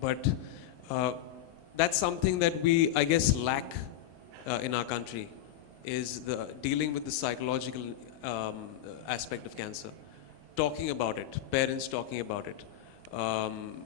But uh, that's something that we, I guess, lack in our country, is the dealing with the psychological aspect of cancer. Talking about it, parents talking about it, um,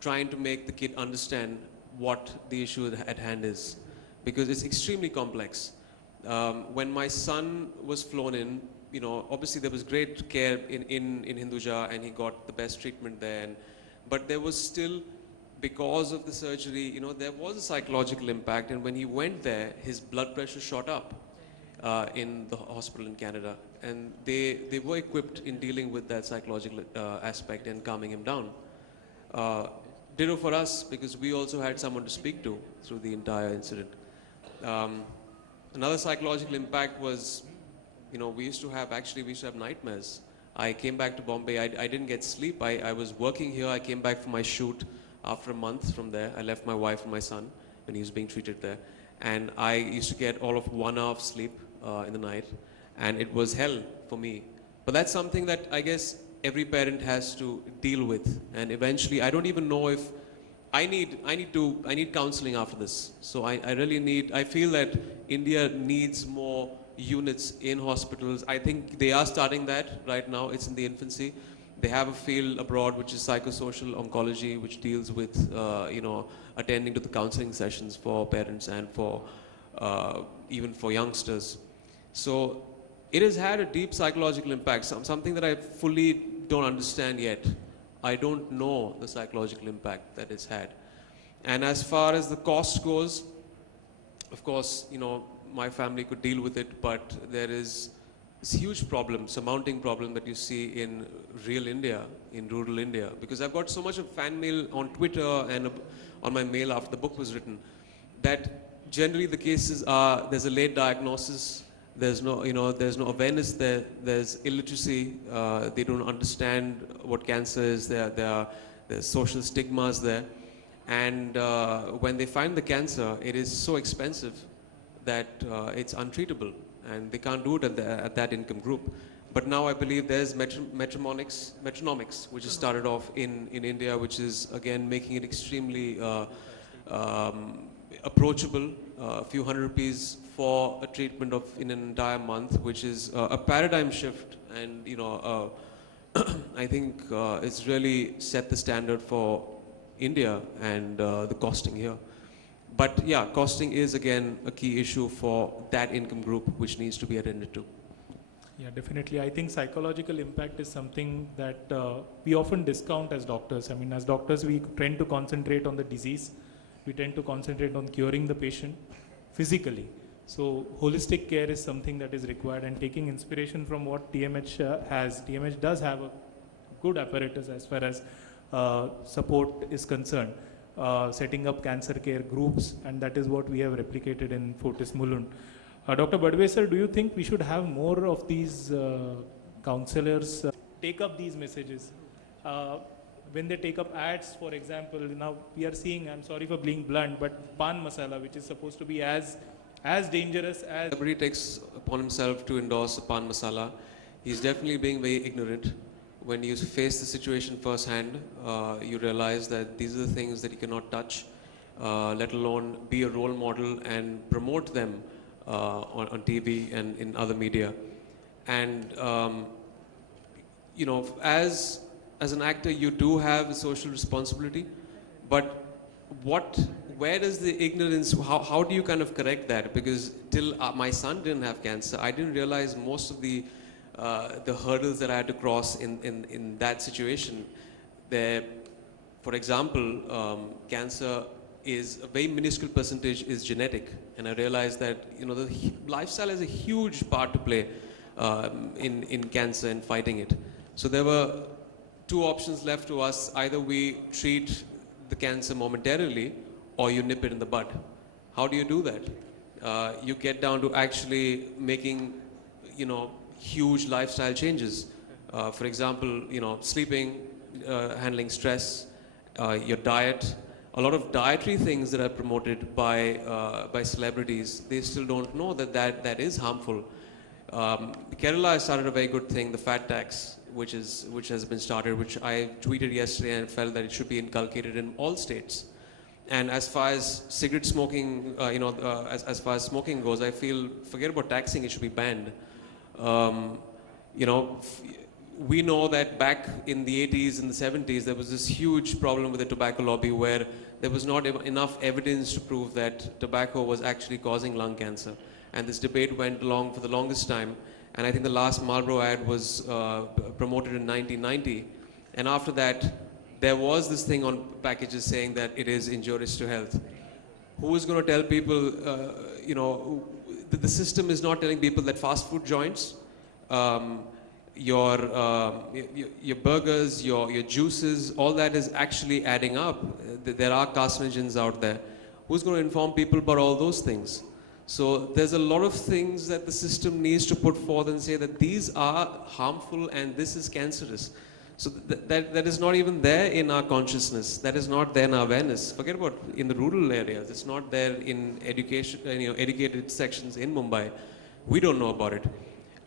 trying to make the kid understand what the issue at hand is, because it's extremely complex. When my son was flown in, obviously there was great care in Hinduja, and he got the best treatment there. But there was still, because of the surgery, there was a psychological impact. And when he went there, his blood pressure shot up in the hospital in Canada. And they were equipped in dealing with that psychological aspect and calming him down. Uh, Ditto for us, because we also had someone to speak to through the entire incident. Um, Another psychological impact was, we used to have nightmares. I came back to Bombay. I didn't get sleep. I was working here. I came back from my shoot after a month from there. I left my wife and my son when he was being treated there. And I used to get all of 1 hour of sleep in the night. And it was hell for me. But that's something that I guess every parent has to deal with. And eventually, I don't even know if I need counseling after this. So I feel that India needs more units in hospitals. I think they are starting that right now. It's in the infancy. They have a field abroad which is psychosocial oncology, which deals with, attending to the counseling sessions for parents and for, even for youngsters. So it has had a deep psychological impact, something that I fully don't understand yet. I don't know the psychological impact that it's had. And as far as the cost goes, of course, my family could deal with it, but there is this huge problem, surmounting problem that you see in real India, in rural India, because I've got so much of fan mail on Twitter and on my mail after the book was written, that generally the cases are, there's a late diagnosis, there's no awareness there. There's illiteracy. They don't understand what cancer is. There's social stigmas there. And when they find the cancer, it is so expensive that it's untreatable. And they can't do it at that income group. But now I believe there's metronomics, which has started off in India, which is, again, making it extremely approachable. A few hundred rupees for a treatment in an entire month, which is a paradigm shift, and I think it's really set the standard for India and the costing here. But yeah, costing is again a key issue for that income group, which needs to be attended to. Yeah, definitely. I think psychological impact is something that we often discount as doctors. I mean, as doctors, we tend to concentrate on the disease. We tend to concentrate on curing the patient physically. So holistic care is something that is required, and taking inspiration from what TMH has. TMH does have a good apparatus as far as support is concerned, setting up cancer care groups, and that is what we have replicated in Fortis Mulund. Dr. Badwe sir, do you think we should have more of these counselors take up these messages? When they take up ads, for example, now we are seeing, I'm sorry for being blunt, but pan masala, which is supposed to be as dangerous as... Somebody takes upon himself to endorse pan masala. He's definitely being very ignorant. When you face the situation firsthand, you realize that these are the things that you cannot touch, let alone be a role model and promote them on TV and in other media. And, as an actor, you do have a social responsibility, but where does the ignorance, how do you kind of correct that? Because till my son didn't have cancer, I didn't realize most of the hurdles that I had to cross in that situation. There, for example, cancer is a very minuscule percentage is genetic, and I realized that the lifestyle has a huge part to play in cancer and fighting it. So there were two options left to us: either we treat the cancer momentarily, or you nip it in the bud. How do you do that? You get down to actually making, huge lifestyle changes. For example, sleeping, handling stress, your diet. A lot of dietary things that are promoted by celebrities, they still don't know that is harmful. Kerala has started a very good thing, the fat tax, which has been started, which I tweeted yesterday and felt that it should be inculcated in all states. And as far as cigarette smoking, as far as smoking goes, I feel, forget about taxing, it should be banned. Um, you know, we know that back in the 80s and the 70s, there was this huge problem with the tobacco lobby where there was not enough evidence to prove that tobacco was actually causing lung cancer. And this debate went along for the longest time. And I think the last Marlboro ad was promoted in 1990. And after that, there was this thing on packages saying that it is injurious to health. Who is going to tell people, the system is not telling people that fast food joints, your burgers, your juices, all that is actually adding up. There are carcinogens out there. Who's going to inform people about all those things? So there's a lot of things that the system needs to put forth and say that these are harmful and this is cancerous. So that is not even there in our consciousness. That is not there in our awareness. Forget about in the rural areas. It's not there in education, educated sections in Mumbai. We don't know about it.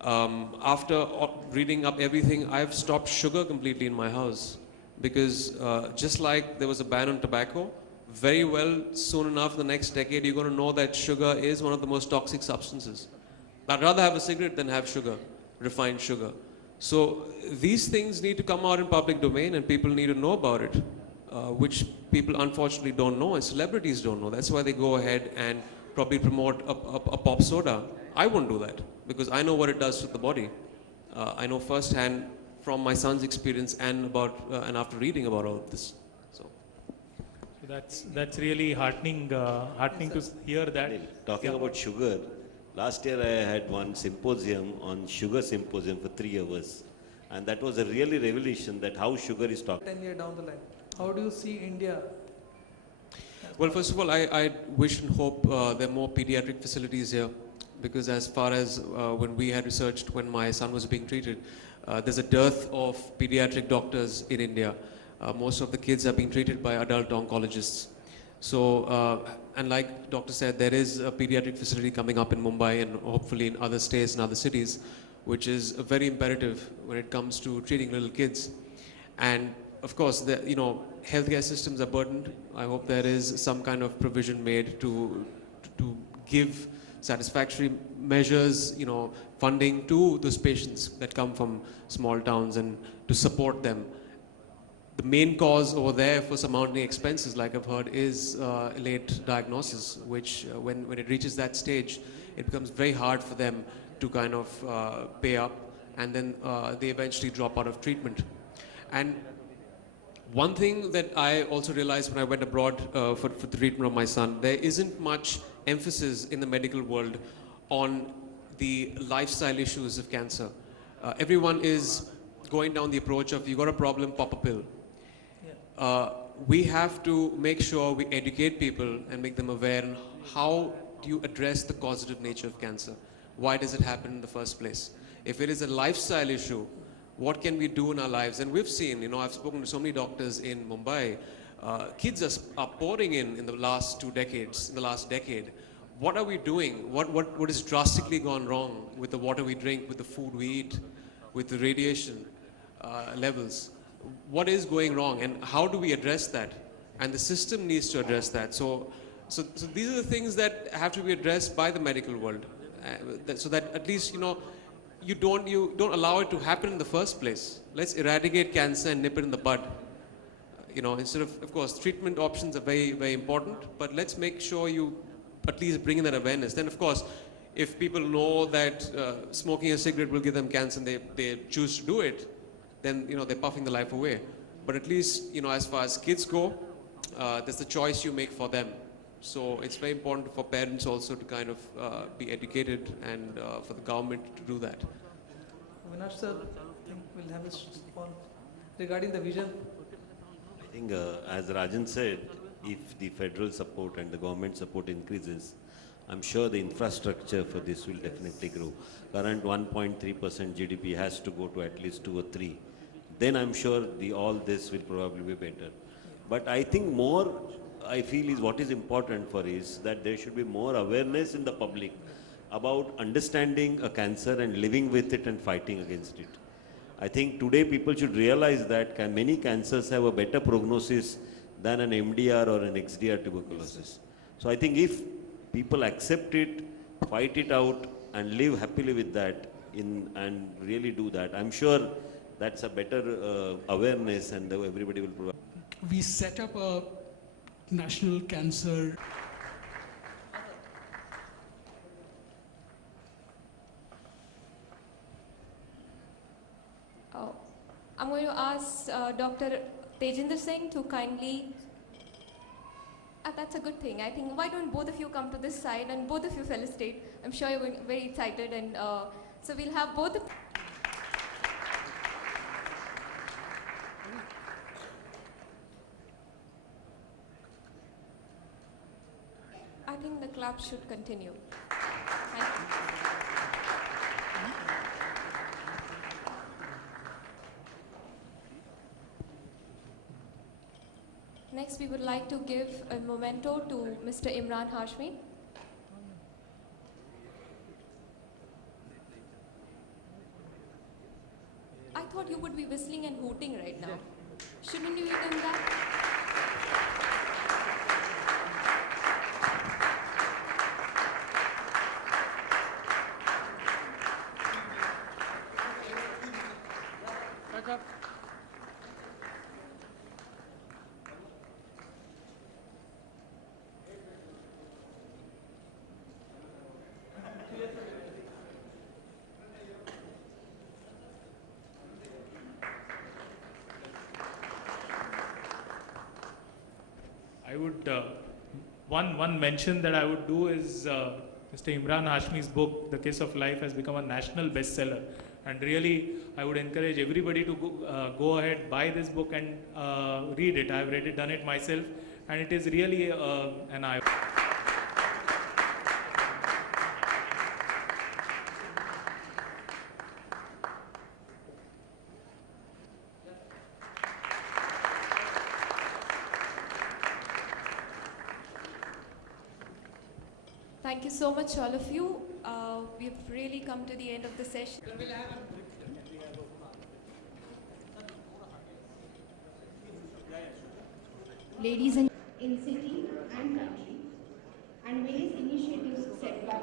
After reading up everything, I've stopped sugar completely in my house because just like there was a ban on tobacco, very well soon enough the next decade you're going to know that sugar is one of the most toxic substances. I'd rather have a cigarette than have sugar, refined sugar. So these things need to come out in public domain and people need to know about it, which people unfortunately don't know and celebrities don't know. That's why they go ahead and probably promote a pop soda. I won't do that because I know what it does to the body. I know firsthand from my son's experience and after reading about all of this. So that's really heartening to hear that. Talking about sugar, last year I had one symposium on sugar symposium for 3 hours. And that was a really revelation that how sugar is talked. 10 years down the line, how do you see India? Well, first of all, I wish and hope there are more pediatric facilities here. Because as far as when we had researched when my son was being treated, there's a dearth of pediatric doctors in India. Most of the kids are being treated by adult oncologists. So, and like doctor said, there is a pediatric facility coming up in Mumbai and hopefully in other states and other cities, which is very imperative when it comes to treating little kids. And of course, healthcare systems are burdened. I hope there is some kind of provision made to give satisfactory measures, funding to those patients that come from small towns and to support them. The main cause over there for surmounting expenses, like I've heard, is late diagnosis, which when it reaches that stage, it becomes very hard for them to kind of pay up, and then they eventually drop out of treatment. And one thing that I also realized when I went abroad for the treatment of my son, there isn't much emphasis in the medical world on the lifestyle issues of cancer. Everyone is going down the approach of, you got a problem, pop a pill. We have to make sure we educate people and make them aware on how do you address the causative nature of cancer. Why does it happen in the first place? If it is a lifestyle issue, what can we do in our lives? And we've seen, I've spoken to so many doctors in Mumbai. Kids are pouring in the last 2 decades, in the last decade. What are we doing? What has drastically gone wrong with the water we drink, with the food we eat, with the radiation levels? What is going wrong and how do we address that? And the system needs to address that. So these are the things that have to be addressed by the medical world, so that at least, you don't allow it to happen in the first place. Let's eradicate cancer and nip it in the bud. Instead of course, treatment options are very, very important, but let's make sure you at least bring in that awareness. Then, of course, if people know that smoking a cigarette will give them cancer and they choose to do it, then, they're puffing the life away. But at least, as far as kids go, there's the choice you make for them. So it's very important for parents also to kind of be educated and for the government to do that. Avinash sir, I think we'll have a response regarding the vision. I think as Rajan said, if the federal support and the government support increases, I'm sure the infrastructure for this will definitely grow. Current 1.3% GDP has to go to at least 2 or 3. Then I'm sure all this will probably be better. But I think more, I feel is what is important for is that there should be more awareness in the public about understanding a cancer and living with it and fighting against it. I think today people should realize that many cancers have a better prognosis than an MDR or an XDR tuberculosis. So I think if people accept it, fight it out, and live happily with that, and really do that, I'm sure that's a better awareness, and everybody will provide. We set up a national cancer. I'm going to ask Dr. Tejinder Singh to kindly. That's a good thing. I think why don't both of you come to this side and both of you felicitate. I'm sure you're very excited, and so we'll have both. I think the clap should continue. Thank you. Next, we would like to give a memento to Mr. Emraan Hashmi. I thought you would be whistling and hooting right now. Shouldn't you have done that? I would, one mention that I would do is Mr. Emraan Hashmi's book, The Kiss of Life, has become a national bestseller. And really, I would encourage everybody to go ahead, buy this book and read it. I've read it, done it myself, and it is really an eye. Thank you so much, all of you. We've really come to the end of the session. Ladies and in city and country, and various initiatives set by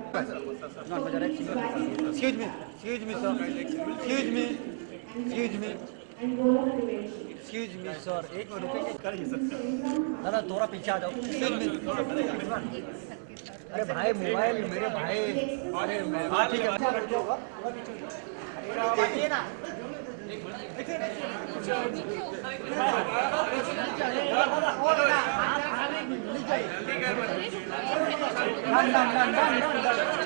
Excuse me, sir. Excuse me, and rural prevention. excuse me, sir. एक minute रुकिए sir. दादा थोड़ा पीछे आ जाओ. Excuse me. अरे भाई mobile मेरे भाई. अरे हाँ ठीक है. बताइए ना. Done.